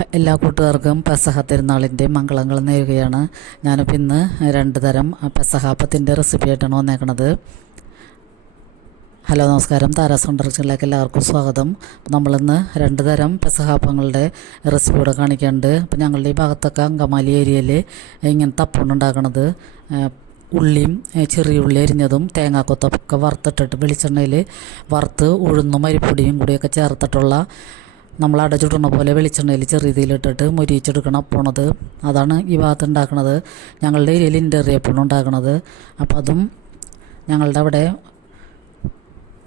എല്ലാ കൂട്ടുകാർക്കും പെസഹ തിരുനാളിൻ്റെ മംഗളങ്ങൾ നേരുകയാണ്. ഞാനിപ്പോൾ ഇന്ന് 2 തരം പെസഹ അപ്പത്തിൻ്റെ റെസിപ്പി ആയിട്ടാണ് വന്നേക്കണത്. ഹലോ, നമസ്കാരം. താരാസ് കോണ്ടറക്ഷനിലേക്ക് എല്ലാവർക്കും സ്വാഗതം. നമ്മളിന്ന് 2 തരം പെസഹ അപ്പങ്ങളുടെ റെസിപ്പി ഇവിടെ കാണിക്കുന്നുണ്ട്. അപ്പോൾ ഞങ്ങളുടെ ഈ ഭാഗത്തൊക്കെ അങ്കമാലി ഏരിയയിൽ ഇങ്ങനത്തെ അപ്പമാണ് ഉണ്ടാക്കണത്. ഉള്ളിയും ചെറിയ ഉള്ളി അരിഞ്ഞതും തേങ്ങാക്കൊത്തൊക്കെ വറുത്തിട്ടിട്ട് വെളിച്ചെണ്ണയിൽ വറുത്ത് ഉഴുന്നും അരിപ്പൊടിയും കൂടിയൊക്കെ ചേർത്തിട്ടുള്ള നമ്മൾ അട ചുടണ പോലെ വെളിച്ചെണ്ണയിൽ ചെറിയ ഇതിലിട്ടിട്ട് മൊരിയിച്ചെടുക്കണം അപ്പോണത്. അതാണ് ഈ ഭാഗത്ത് ഉണ്ടാക്കുന്നത്. ഞങ്ങളുടെ ഏരിയയിൽ ഇൻ്റർവ്യൂ ഉണ്ടാക്കുന്നത്. അപ്പോൾ അതും ഞങ്ങളുടെ അവിടെ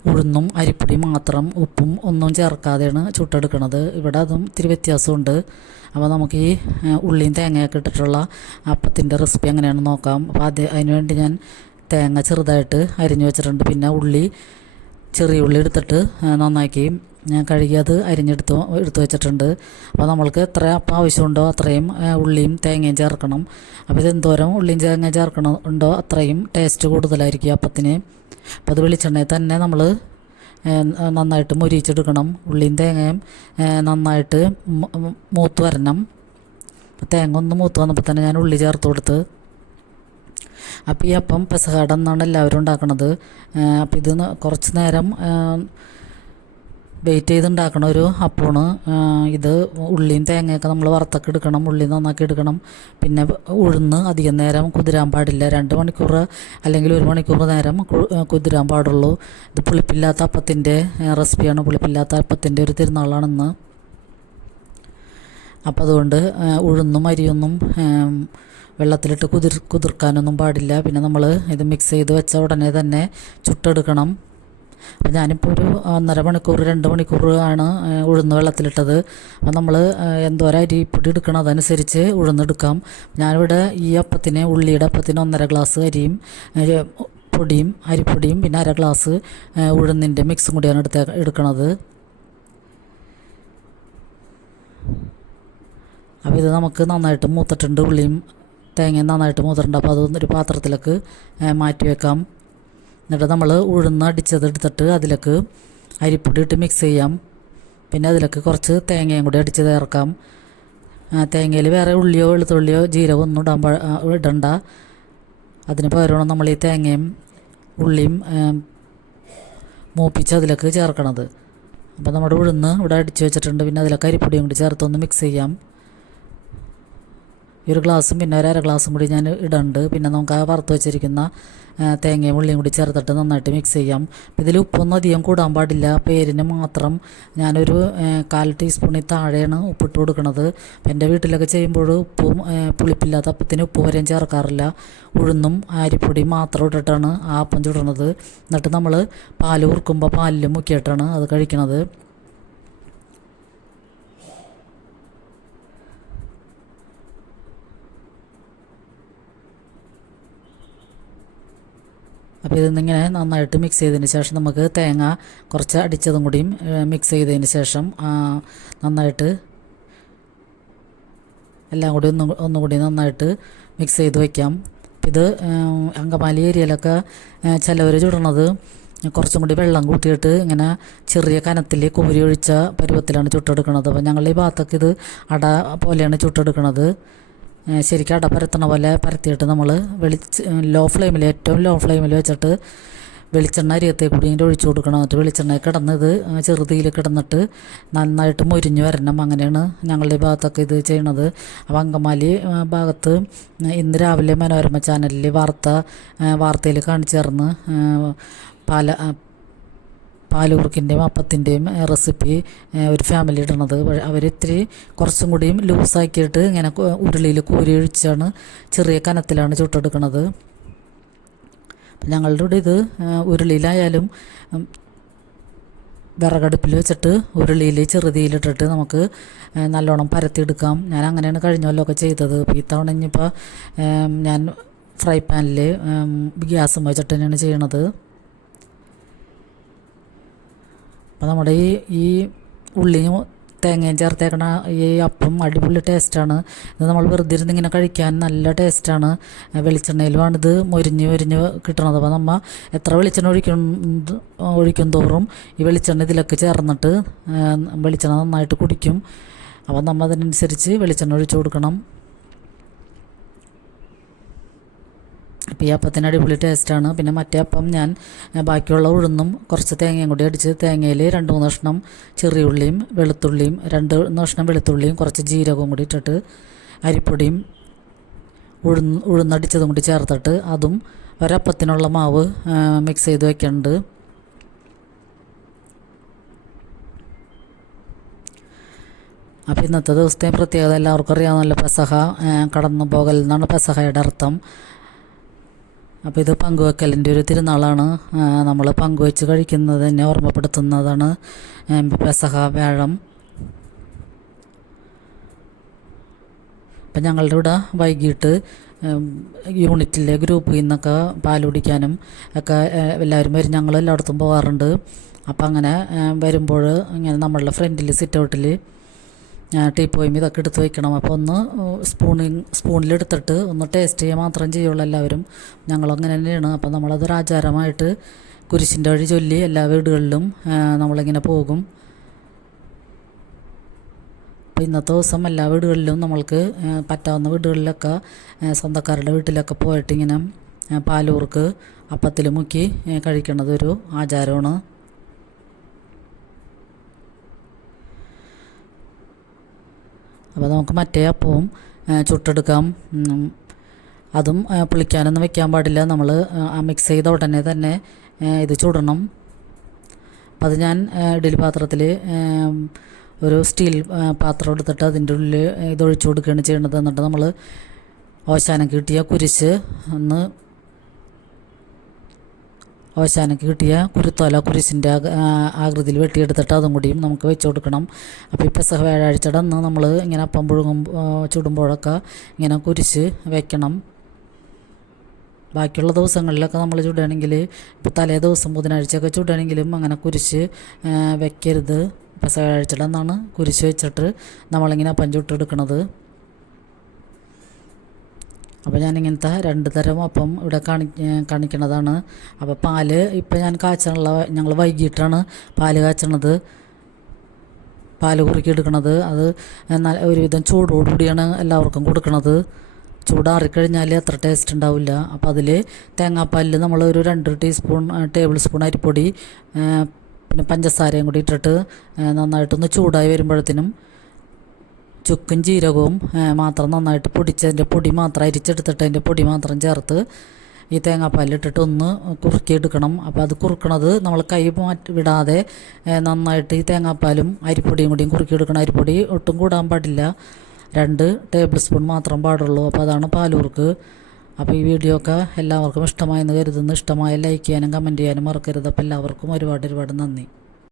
ഉഴുന്നും അരിപ്പൊടി മാത്രം, ഉപ്പും ഒന്നും ചേർക്കാതെയാണ് ചുട്ടെടുക്കുന്നത്. ഇവിടെ അതും ഇത്തിരി വ്യത്യാസമുണ്ട്. അപ്പോൾ നമുക്ക് ഈ ഉള്ളിയും തേങ്ങയൊക്കെ ഇട്ടിട്ടുള്ള അപ്പത്തിൻ്റെ റെസിപ്പി എങ്ങനെയാണെന്ന് നോക്കാം. അപ്പോൾ അതിനുവേണ്ടി ഞാൻ തേങ്ങ ചെറുതായിട്ട് അരിഞ്ഞു വെച്ചിട്ടുണ്ട്. പിന്നെ ചെറിയ ഉള്ളി എടുത്തിട്ട് നന്നാക്കി ഞാൻ കഴുകി അത് എടുത്ത് വെച്ചിട്ടുണ്ട്. അപ്പോൾ നമ്മൾക്ക് എത്ര അപ്പം ആവശ്യമുണ്ടോ അത്രയും ഉള്ളിയും തേങ്ങയും ചേർക്കണം. അപ്പോൾ ഇത് എന്തോരം ഉള്ളിയും തേങ്ങയും ചേർക്കണമുണ്ടോ അത്രയും ടേസ്റ്റ് കൂടുതലായിരിക്കും അപ്പത്തിന്. അപ്പോൾ അത് വെളിച്ചെണ്ണയിൽ തന്നെ നമ്മൾ നന്നായിട്ട് മൊരിയിച്ചെടുക്കണം. ഉള്ളിയും തേങ്ങയും നന്നായിട്ട് മൂത്ത് വരണം. അപ്പോൾ തേങ്ങ ഒന്ന് മൂത്ത് വന്നപ്പോൾ തന്നെ ഞാൻ ഉള്ളി ചേർത്ത് കൊടുത്ത്. അപ്പോൾ ഈ അപ്പം പെസഹാട എന്നാണ് എല്ലാവരും ഉണ്ടാക്കണത്. അപ്പോൾ ഇത് കുറച്ച് നേരം വെയിറ്റ് ചെയ്തുണ്ടാക്കണ ഒരു അപ്പമാണ് ഇത്. ഉള്ളിയും തേങ്ങയൊക്കെ നമ്മൾ വറുത്തൊക്കെ എടുക്കണം, ഉള്ളി നന്നാക്കി എടുക്കണം. പിന്നെ ഉഴുന്ന് അധികം നേരം കുതിരാൻ പാടില്ല. 2 മണിക്കൂർ അല്ലെങ്കിൽ 1 മണിക്കൂർ നേരം കുതിരാൻ പാടുള്ളൂ. ഇത് പുളിപ്പില്ലാത്ത അപ്പത്തിൻ്റെ റെസിപ്പിയാണ്. പുളിപ്പില്ലാത്ത അപ്പത്തിൻ്റെ ഒരു തിരുനാളാണിന്ന്. അപ്പോൾ അതുകൊണ്ട് ഉഴുന്നും അരിയൊന്നും വെള്ളത്തിലിട്ട് കുതിർക്കാനൊന്നും പാടില്ല. പിന്നെ നമ്മൾ ഇത് മിക്സ് ചെയ്ത് വെച്ച ഉടനെ തന്നെ ചുട്ടെടുക്കണം. അപ്പോൾ ഞാനിപ്പോൾ ഒരു 1.5 മണിക്കൂർ 2 മണിക്കൂർ ആണ് ഉഴുന്ന് വെള്ളത്തിലിട്ടത്. അപ്പോൾ നമ്മൾ എന്തോരം അരിപ്പൊടി എടുക്കണം അതനുസരിച്ച് ഉഴുന്നെടുക്കാം. ഞാനിവിടെ ഈ അപ്പത്തിന്, ഉള്ളിയുടെ അപ്പത്തിന് 1.5 ഗ്ലാസ് അരിപ്പൊടിയും പിന്നെ 1/2 ഗ്ലാസ് ഉഴുന്നിൻ്റെ മിക്സും കൂടിയാണ് എടുക്കണത്. അപ്പോൾ ഇത് നമുക്ക് നന്നായിട്ട് മൂത്തിട്ടുണ്ട്. ഉള്ളിയും തേങ്ങയും നന്നായിട്ട് മൂത്തിട്ടുണ്ട്. അപ്പോൾ അതൊന്നൊരു പാത്രത്തിലേക്ക് മാറ്റി വെക്കാം. എന്നിട്ട് നമ്മൾ ഉഴുന്ന് അടിച്ചതെടുത്തിട്ട് അതിലേക്ക് അരിപ്പൊടി ഇട്ട് മിക്സ് ചെയ്യാം. പിന്നെ അതിലേക്ക് കുറച്ച് തേങ്ങയും കൂടി അടിച്ച് ചേർക്കാം. തേങ്ങയിൽ വേറെ ഉള്ളിയോ വെളുത്തുള്ളിയോ ജീരകമോ ഒന്നും ഇടണ്ട. അതിന് പകരമാണ് നമ്മൾ ഈ തേങ്ങയും ഉള്ളിയും മൂപ്പിച്ച് അതിലേക്ക് ചേർക്കണത്. അപ്പോൾ നമ്മുടെ ഉഴുന്ന് ഇവിടെ അടിച്ച് വെച്ചിട്ടുണ്ട്. പിന്നെ അതിലേക്ക് അരിപ്പൊടിയും കൂടി ചേർത്തൊന്ന് മിക്സ് ചെയ്യാം. ഈ 1 ഗ്ലാസും പിന്നെ 1/2 ഗ്ലാസും കൂടി ഞാൻ ഇടുന്നുണ്ട്. പിന്നെ നമുക്ക് ആ വറുത്ത് വെച്ചിരിക്കുന്ന തേങ്ങയും ഉള്ളിയും കൂടി ചേർത്തിട്ട് നന്നായിട്ട് മിക്സ് ചെയ്യാം. ഇതിൽ ഉപ്പൊന്നും അധികം കൂടാൻ പാടില്ല. പേരിന് മാത്രം ഞാനൊരു 1/4 ടീസ്പൂണിൽ താഴെയാണ് ഉപ്പിട്ട് കൊടുക്കുന്നത്. അപ്പം എൻ്റെ വീട്ടിലൊക്കെ ചെയ്യുമ്പോൾ ഉപ്പും പുളിപ്പില്ലാത്ത അപ്പത്തിന് ഉപ്പ് വരെയും ചേർക്കാറില്ല. ഉഴുന്നും അരിപ്പൊടിയും മാത്രം ഇട്ടിട്ടാണ് ആ അപ്പം ചുടുന്നത്. എന്നിട്ട് നമ്മൾ പാൽ ഉറുക്കുമ്പോൾ പാലിൽ മുക്കിയിട്ടാണ് അത് കഴിക്കുന്നത്. അപ്പോൾ ഇതിന്നിങ്ങനെ നന്നായിട്ട് മിക്സ് ചെയ്തതിന് ശേഷം നമുക്ക് തേങ്ങ കുറച്ച് അടിച്ചതും കൂടിയും മിക്സ് ചെയ്തതിന് ശേഷം നന്നായിട്ട് എല്ലാം കൂടി ഒന്നുകൂടി നന്നായിട്ട് മിക്സ് ചെയ്ത് വയ്ക്കാം. ഇത് അങ്കമാലി ഏരിയയിലൊക്കെ ചിലവർ ചുടണത് കുറച്ചും കൂടി വെള്ളം കൂട്ടിയിട്ട് ഇങ്ങനെ ചെറിയ കനത്തിൽ കോരി ഒഴിച്ച പരുവത്തിലാണ് ചുട്ടെടുക്കുന്നത്. അപ്പോൾ ഞങ്ങളുടെ ഈ ഭാഗത്തൊക്കെ ഇത് അട പോലെയാണ് ചുട്ടെടുക്കുന്നത്. ശരിക്കും അട പരത്തണ പോലെ പരത്തിയിട്ട് നമ്മൾ ഏറ്റവും ലോ ഫ്ലെയിമിൽ വെച്ചിട്ട് വെളിച്ചെണ്ണ അരിയത്തെ കൂടി ഇങ്ങനെ ഒഴിച്ചു കൊടുക്കണം. എന്നിട്ട് വെളിച്ചെണ്ണ കിടന്നത് ചെറുതീയിൽ കിടന്നിട്ട് നന്നായിട്ട് മൊരിഞ്ഞ് വരണം. അങ്ങനെയാണ് ഞങ്ങളുടെ ഭാഗത്തൊക്കെ ഇത് ചെയ്യണത്. അപ്പോൾ അങ്കമാലി ഭാഗത്ത് ഇന്ന് രാവിലെ മനോരമ ചാനലിൽ വാർത്തയിൽ കാണിച്ചേർന്ന് പാലൂർക്കിൻ്റെയും അപ്പത്തിൻ്റെയും റെസിപ്പി ഒരു ഫാമിലി ഇടണത്. അവരിത്തിരി കുറച്ചും കൂടിയും ലൂസാക്കിയിട്ട് ഇങ്ങനെ ഉരുളിയിൽ കോരി ഒഴിച്ചാണ് ചെറിയ കനത്തിലാണ് ചുട്ടെടുക്കുന്നത്. ഞങ്ങളുടെ ഇവിടെ ഇത് ഉരുളിയിലായാലും വിറകടുപ്പിൽ വെച്ചിട്ട് ഉരുളിയിൽ ചെറുതീയിലിട്ടിട്ട് നമുക്ക് നല്ലോണം പരത്തിയെടുക്കാം. ഞാൻ അങ്ങനെയാണ് കഴിഞ്ഞ കൊല്ലമൊക്കെ ചെയ്തത്. ഇപ്പോൾ ഇത്തവണ ഇനിയിപ്പോൾ ഞാൻ ഫ്രൈ പാനിൽ ഗ്യാസും വെച്ചിട്ട് തന്നെയാണ് ചെയ്യണത്. അപ്പോൾ നമ്മുടെ ഈ ഉള്ളിയും തേങ്ങയും ചേർത്തേക്കണ ഈ അപ്പം അടിപൊളി ടേസ്റ്റാണ്. ഇത് നമ്മൾ വെറുതെ ഇരുന്ന് ഇങ്ങനെ കഴിക്കാൻ നല്ല ടേസ്റ്റാണ്. വെളിച്ചെണ്ണയിലുമാണ് ഇത് മൊരിഞ്ഞ് കിട്ടണത്. അപ്പോൾ നമ്മൾ എത്ര വെളിച്ചെണ്ണ ഒഴിക്കും തോറും ഈ വെളിച്ചെണ്ണ ഇതിലൊക്കെ ചേർന്നിട്ട് വെളിച്ചെണ്ണ നന്നായിട്ട് കുടിക്കും. അപ്പോൾ നമ്മൾ അതിനനുസരിച്ച് വെളിച്ചെണ്ണ ഒഴിച്ച് കൊടുക്കണം. അപ്പോൾ ഈ അപ്പത്തിന് അടിപൊളി ടേസ്റ്റാണ്. പിന്നെ മറ്റേ അപ്പം ഞാൻ ബാക്കിയുള്ള ഉഴുന്നും കുറച്ച് തേങ്ങയും കൂടി അടിച്ച് തേങ്ങയിൽ 2-3 കഷ്ണം ചെറിയ ഉള്ളിയും വെളുത്തുള്ളിയും 2 കഷ്ണം വെളുത്തുള്ളിയും കുറച്ച് ജീരകവും കൂടി ഇട്ടിട്ട് അരിപ്പൊടിയും ഉഴുന്നടിച്ചതും കൂടി ചേർത്തിട്ട് അതും ഒരപ്പത്തിനുള്ള മാവ് മിക്സ് ചെയ്ത് വയ്ക്കുന്നുണ്ട്. അപ്പോൾ ഇന്നത്തെ ദിവസത്തെ പ്രത്യേകത എല്ലാവർക്കും അറിയാവുന്നല്ലോ, പെസഹ കടന്നു പോകൽ എന്നാണ് പെസഹയുടെ അർത്ഥം. അപ്പോൾ ഇത് പങ്കുവെക്കലിൻ്റെ ഒരു തിരുനാളാണ്. നമ്മൾ പങ്കുവെച്ച് കഴിക്കുന്നത് തന്നെ ഓർമ്മപ്പെടുത്തുന്നതാണ് പെസഹ വ്യാഴം. അപ്പം ഞങ്ങളുടെ ഇവിടെ വൈകിട്ട് യൂണിറ്റിലെ ഗ്രൂപ്പിൽ നിന്നൊക്കെ പാൽ കുടിക്കാനും ഒക്കെ എല്ലാവരും വരും. ഞങ്ങൾ എല്ലായിടത്തും പോകാറുണ്ട്. അപ്പം അങ്ങനെ വരുമ്പോൾ ഇങ്ങനെ നമ്മളുടെ ഫ്രണ്ടിൽ സിറ്റ് ഔട്ടിൽ ടീപ്പോയും ഇതൊക്കെ എടുത്ത് വയ്ക്കണം. അപ്പോൾ ഒന്ന് സ്പൂണിലെടുത്തിട്ട് ഒന്ന് ടേസ്റ്റ് ചെയ്യുക മാത്രം ചെയ്യുള്ളൂ എല്ലാവരും. ഞങ്ങളങ്ങനെ തന്നെയാണ്. അപ്പോൾ നമ്മളതൊരു ആചാരമായിട്ട് കുരിശിൻ്റെ വഴി ചൊല്ലി എല്ലാ വീടുകളിലും നമ്മളിങ്ങനെ പോകും. അപ്പോൾ ഇന്നത്തെ ദിവസം എല്ലാ വീടുകളിലും നമ്മൾക്ക് പറ്റാവുന്ന വീടുകളിലൊക്കെ സ്വന്തക്കാരുടെ വീട്ടിലൊക്കെ പോയിട്ട് ഇങ്ങനെ പാലൂർക്ക് അപ്പത്തിൽ മുക്കി കഴിക്കുന്നത് ഒരു ആചാരമാണ്. അപ്പോൾ നമുക്ക് മറ്റേ അപ്പവും ചുട്ടെടുക്കാം. അതും പുളിക്കാനൊന്നും വെക്കാൻ പാടില്ല. നമ്മൾ മിക്സ് ചെയ്ത ഉടനെ തന്നെ ഇത് ചുടണം. അപ്പോൾ അത് ഞാൻ ഇഡ്ഡലി പാത്രത്തിൽ ഒരു സ്റ്റീൽ പാത്രം എടുത്തിട്ട് അതിൻ്റെ ഉള്ളിൽ ഇതൊഴിച്ചു കൊടുക്കുകയാണ് ചെയ്യുന്നത്. എന്നിട്ട് നമ്മൾ ഓശാനക്ക് കിട്ടിയ കുരിശ് കുരുത്തോല കുരിശിൻ്റെ ആകൃതിയിൽ വെട്ടിയെടുത്തിട്ട് അതും കൂടിയും നമുക്ക് വെച്ച് കൊടുക്കണം. അപ്പോൾ ഈ പെസഹ വ്യാഴാഴ്ചയുടെ അന്ന് നമ്മൾ ഇങ്ങനെ അപ്പം ചുടുമ്പോഴൊക്കെ ഇങ്ങനെ കുരിശ് വെക്കണം. ബാക്കിയുള്ള ദിവസങ്ങളിലൊക്കെ നമ്മൾ ചുടുകയാണെങ്കിൽ ഇപ്പോൾ തലേ ദിവസം ബുധനാഴ്ചയൊക്കെ ചുടുകയാണെങ്കിലും അങ്ങനെ കുരിശ് വെക്കരുത്. പെസഹ വ്യാഴാഴ്ചയുടെ അന്നാണ് കുരിശ് വെച്ചിട്ട് നമ്മളിങ്ങനെ അപ്പം ചുട്ടെടുക്കണത്. അപ്പോൾ ഞാനിങ്ങനത്തെ 2 തരം അപ്പം ഇവിടെ കാണിക്കണതാണ്. അപ്പോൾ പാല് ഇപ്പോൾ ഞങ്ങൾ വൈകിട്ടാണ് പാല് കാച്ചണത്, പാല് കുറുക്കി എടുക്കണത്. അത് ഒരുവിധം ചൂടോടുകൂടിയാണ് എല്ലാവർക്കും കൊടുക്കണത്. ചൂടാറിക്കഴിഞ്ഞാൽ അത്ര ടേസ്റ്റ് ഉണ്ടാവില്ല. അപ്പോൾ അതിൽ തേങ്ങാപ്പാലിൽ നമ്മൾ ഒരു 2 ടേബിൾ സ്പൂൺ അരിപ്പൊടി പിന്നെ പഞ്ചസാരയും കൂടി ഇട്ടിട്ട് നന്നായിട്ടൊന്ന് ചൂടായി വരുമ്പോഴത്തേനും ചുക്കും ജീരകവും മാത്രം നന്നായിട്ട് പൊടിച്ചതിൻ്റെ പൊടി മാത്രം അരിച്ചെടുത്തിട്ട് അതിൻ്റെ പൊടി മാത്രം ചേർത്ത് ഈ തേങ്ങാപ്പാലിട്ടിട്ട് ഒന്ന് കുറുക്കിയെടുക്കണം. അപ്പോൾ അത് കുറുക്കണത് നമ്മൾ കൈ വിടാതെ നന്നായിട്ട് ഈ തേങ്ങാപ്പാലും അരിപ്പൊടിയും കൂടിയും കുറുക്കിയെടുക്കണം. അരിപ്പൊടി ഒട്ടും കൂടാൻ പാടില്ല, 2 ടേബിൾ സ്പൂൺ മാത്രം പാടുള്ളൂ. അപ്പോൾ അതാണ് പാലൂർക്ക്. അപ്പോൾ ഈ വീഡിയോ ഒക്കെ എല്ലാവർക്കും ഇഷ്ടമായെന്ന് കരുതുന്നു. ഇഷ്ടമായ ലൈക്ക് ചെയ്യാനും കമൻറ്റ് ചെയ്യാനും മറക്കരുത്. അപ്പോൾ എല്ലാവർക്കും ഒരുപാട് നന്ദി.